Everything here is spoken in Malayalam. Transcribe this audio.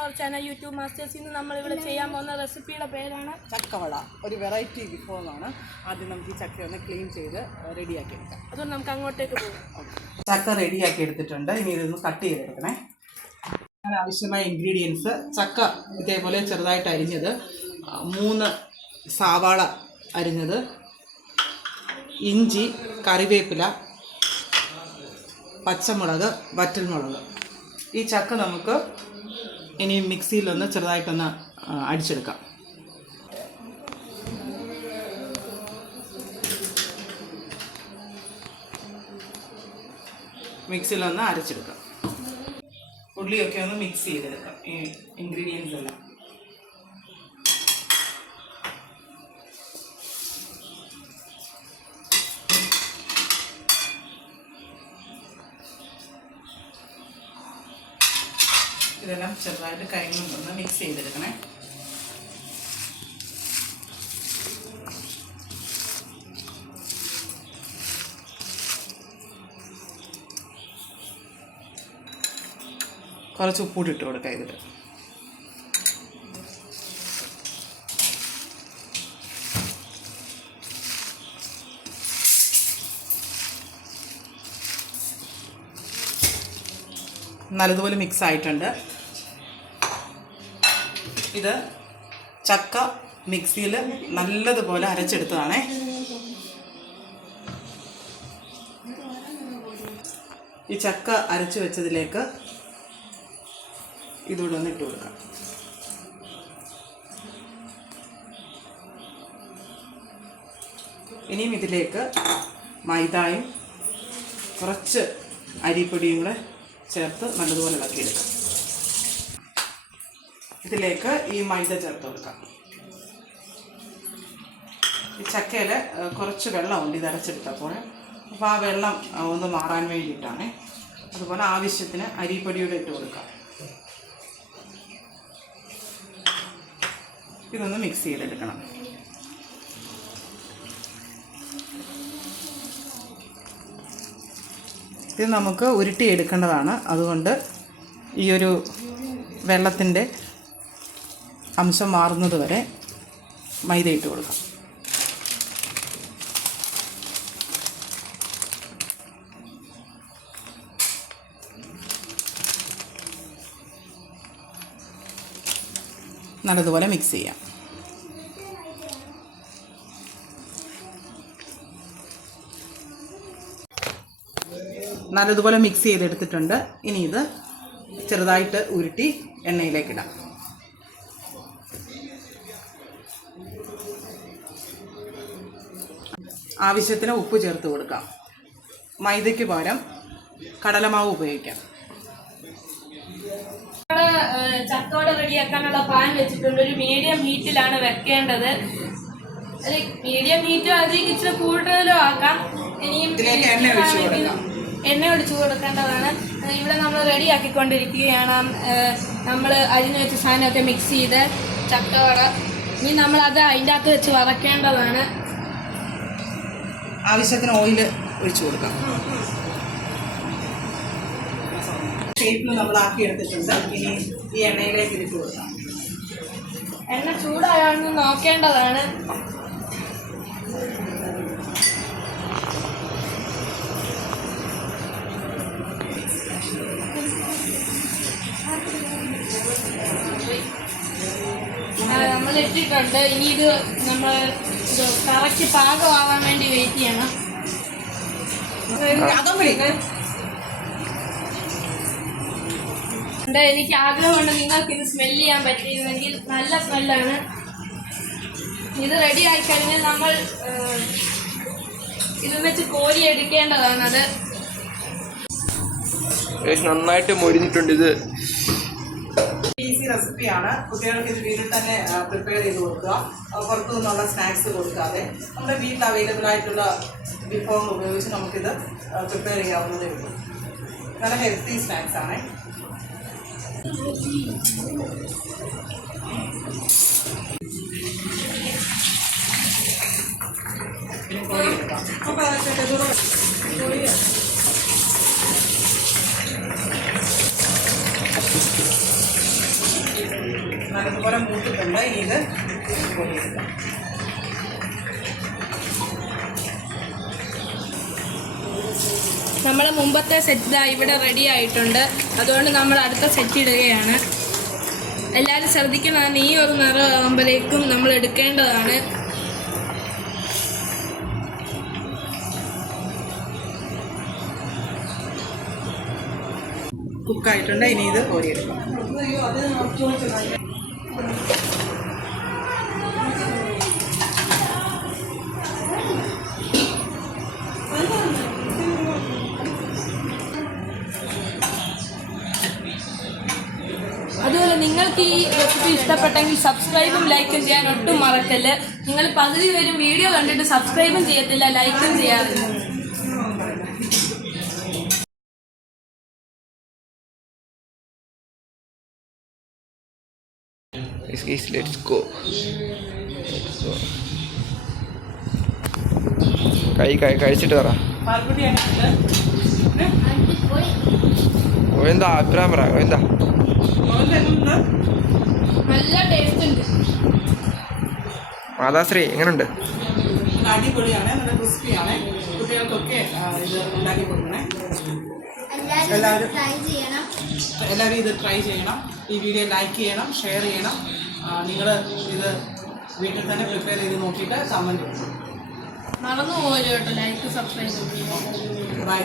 അവർ ചാനൽ യൂട്യൂബ് മാസ്റ്റേഴ്സിൽ നിന്ന് നമ്മളിവിടെ ചെയ്യാൻ പോകുന്ന റെസിപ്പിയുടെ പേരാണ് ചക്കവള ഒരു വെറൈറ്റി വിഭവമാണ്. ആദ്യം നമുക്ക് ഈ ചക്ക ഒന്ന് ക്ലീൻ ചെയ്ത് റെഡിയാക്കി എടുക്കാം അതുകൊണ്ട് നമുക്ക് അങ്ങോട്ടേക്ക് പോകും. ചക്ക റെഡിയാക്കി എടുത്തിട്ടുണ്ട് ഇനി ഇതൊന്ന് കട്ട് ചെയ്തെടുക്കണേ. ആവശ്യമായ ഇൻഗ്രീഡിയൻസ് ചക്ക ഇതേപോലെ ചെറുതായിട്ട് അരിഞ്ഞത് മൂന്ന് സാവാള അരിഞ്ഞത് ഇഞ്ചി കറിവേപ്പില പച്ചമുളക് വറ്റൽമുളക്. ഈ ചക്ക നമുക്ക് ഇനി മിക്സിയിലൊന്ന് ചെറുതായിട്ടൊന്ന് അടിച്ചെടുക്കാം. മിക്സിയിലൊന്ന് അരച്ചെടുക്കാം. ഉള്ളിയൊക്കെ ഒന്ന് മിക്സ് ചെയ്തെടുക്കാം. ഈ ഇൻഗ്രീഡിയൻസ് എല്ലാം. ഇതെല്ലാം ചെറുതായിട്ട് കഴിഞ്ഞൊന്ന് മിക്സ് ചെയ്തെടുക്കണേ. കുറച്ച് ഉപ്പൂടി ഇട്ട് കൊടുക്കാം ഇതിൽ നല്ലതുപോലെ മിക്സ് ആയിട്ടുണ്ട്. ഇത് ചക്ക മിക്സിയിൽ നല്ലതുപോലെ അരച്ചെടുത്തതാണേ. ഈ ചക്ക അരച്ച് വെച്ചതിലേക്ക് ഇതുകൂടെ ഒന്ന് ഇട്ട് കൊടുക്കാം. ഇനിയും ഇതിലേക്ക് മൈദായും കുറച്ച് അരിപ്പൊടിയും കൂടെ ചേർത്ത് നല്ലതുപോലെ ഇളക്കിയെടുക്കാം. ഇതിലേക്ക് ഈ മൈദ ചേർത്ത് കൊടുക്കാം. ഈ ചക്കയിൽ കുറച്ച് വെള്ളമുണ്ട് ഇത് അരച്ചെടുത്തപ്പോൾ അപ്പോൾ ആ വെള്ളം ഒന്ന് മാറാൻ വേണ്ടിയിട്ടാണ്. അതുപോലെ ആവശ്യത്തിന് അരിപ്പൊടിയുടെ ഇട്ട് കൊടുക്കാം. ഇതൊന്ന് മിക്സ് ചെയ്തെടുക്കണം. ഇത് നമുക്ക് ഉരുട്ടിയെടുക്കേണ്ടതാണ്. അതുകൊണ്ട് ഈ ഒരു വെള്ളത്തിന്റെ അംശം മാറുന്നത് വരെ മൈദ ഇട്ട് കൊടുക്കാം. നല്ലതുപോലെ മിക്സ് ചെയ്യാം. നല്ലതുപോലെ മിക്സ് ചെയ്തെടുത്തിട്ടുണ്ട്. ഇനി ഇത് ചെറുതായിട്ട് ഉരുട്ടി എണ്ണയിലേക്ക് ആവശ്യത്തിന് ഉപ്പ് ചേർത്ത് കൊടുക്കാം. മൈദയ്ക്ക് പകരം കടലമാവ് ഉപയോഗിക്കാം. ചക്കോട് റെഡിയാക്കാനുള്ള പാൻ വെച്ചിട്ടുണ്ട്. ഒരു മീഡിയം ഹീറ്റിലാണ് വെക്കേണ്ടത്. മീഡിയം ഹീറ്റും അതിൽ ഇച്ചിരി കൂടുതലും ആക്കാം. ഇനിയും എണ്ണ ഒഴിച്ച് കൊടുക്കേണ്ടതാണ്. ഇവിടെ നമ്മൾ റെഡി ആക്കിക്കൊണ്ടിരിക്കുകയാണ് നമ്മൾ അരിഞ്ഞ് വെച്ച സാധനമൊക്കെ മിക്സ് ചെയ്ത് ചക്കവട. ഇനി നമ്മൾ അത് അതിന്റെ അകത്ത് വെച്ച് വറക്കേണ്ടതാണ്. ആവശ്യത്തിന് ഓയിൽ ഒഴിച്ചു കൊടുക്കാം. ഷേപ്പിൽ നമ്മൾ ആക്കി എടുത്തിട്ടുണ്ട്. ഇനി ഈ എണ്ണയിലേക്ക് ഇട്ട് കൊടുക്കാം. എണ്ണ ചൂടായാണെന്ന് നോക്കേണ്ടതാണ്. നമ്മൾ ഇട്ടിട്ടുണ്ട് ഇനി ഇത് നമ്മൾ കറക്റ്റ് പാകമാവാൻ വേണ്ടി. എനിക്ക് ആഗ്രഹമുണ്ട് നിങ്ങൾക്ക് ഇത് സ്മെൽ ചെയ്യാൻ പറ്റിയിരുന്നെങ്കിൽ നല്ല സ്മെല്ലാണ് ഇത് റെഡി ആയി കഴിഞ്ഞാൽ നമ്മൾ ഇത് വെച്ച് കോരി എടുക്കേണ്ടതാണത് അത്. നന്നായിട്ട് മൊരിഞ്ഞിട്ടുണ്ട് ഇത്. ഈസി റെസിപ്പിയാണ്. കുട്ടികൾക്ക് ഇത് വീട്ടിൽ തന്നെ പ്രിപ്പയർ ചെയ്ത് കൊടുക്കുക. പുറത്തു നിന്നുള്ള സ്നാക്സ് കൊടുക്കാതെ. നമ്മുടെ വീട്ടിൽ അവൈലബിൾ ആയിട്ടുള്ള വിഭവങ്ങൾ ഉപയോഗിച്ച് നമുക്കിത് പ്രിപ്പയർ ചെയ്യാവുന്നതേ ഉള്ളൂ. നല്ല ഹെൽത്തി സ്നാക്സ് ആണ്. അപ്പോൾ നല്ലതുപോലെ മൂട്ടിട്ടുണ്ട്. ഇനി ഇത് പൊടിയെടുക്കാം നമ്മൾ മുമ്പത്തെ സെറ്റ് ഇതാ ഇവിടെ റെഡി ആയിട്ടുണ്ട്. അതുകൊണ്ട് നമ്മൾ അടുത്ത സെറ്റ് ഇടുകയാണ്. എല്ലാവരും ശ്രദ്ധിക്കണം. ഈ ഒരു നിറമാകുമ്പോഴേക്കും നമ്മൾ എടുക്കേണ്ടതാണ്. കുക്കായിട്ടുണ്ട് ഇനി ഇത് കോരിയെടുക്കാം. അതുപോലെ നിങ്ങൾക്ക് ഈ റെസിപ്പി ഇഷ്ടപ്പെട്ടെങ്കിൽ സബ്സ്ക്രൈബും ലൈക്കും ചെയ്യാൻ ഒട്ടും മറക്കല്ല്. നിങ്ങൾ പകുതി പേരും വീഡിയോ കണ്ടിട്ട് സബ്സ്ക്രൈബും ചെയ്യത്തില്ല ലൈക്കും ചെയ്യാറില്ല. ലെറ്റ്സ് ഗോ കൈ കൈ കഴിച്ചിട്ട് പറ എന്താ അഭിപ്രായം പറ എന്താ? മാതാശ്രീ എങ്ങനെയുണ്ട് അടിപൊളിയാണ് നല്ല ക്രിസ്പിയാണ്. കുട്ടികൾക്കൊക്കെ ഇത് ഉണ്ടാക്കി കൊടുക്കണേ. എല്ലാവരും- എല്ലാവരും ട്രൈ ചെയ്യണം. എല്ലാവരും ഇത് ട്രൈ ചെയ്യണം. ഈ വീഡിയോ ലൈക്ക് ചെയ്യണം ഷെയർ ചെയ്യണം. നിങ്ങൾ ഇത് വീട്ടിൽ തന്നെ പ്രിപ്പയർ ചെയ്ത് നോക്കിയിട്ട് കമന്റ് മറന്നു പോകല്ലോ കേട്ടോ ലൈക്ക് സബ്സ്ക്രൈബ് ചെയ്യുക ബൈ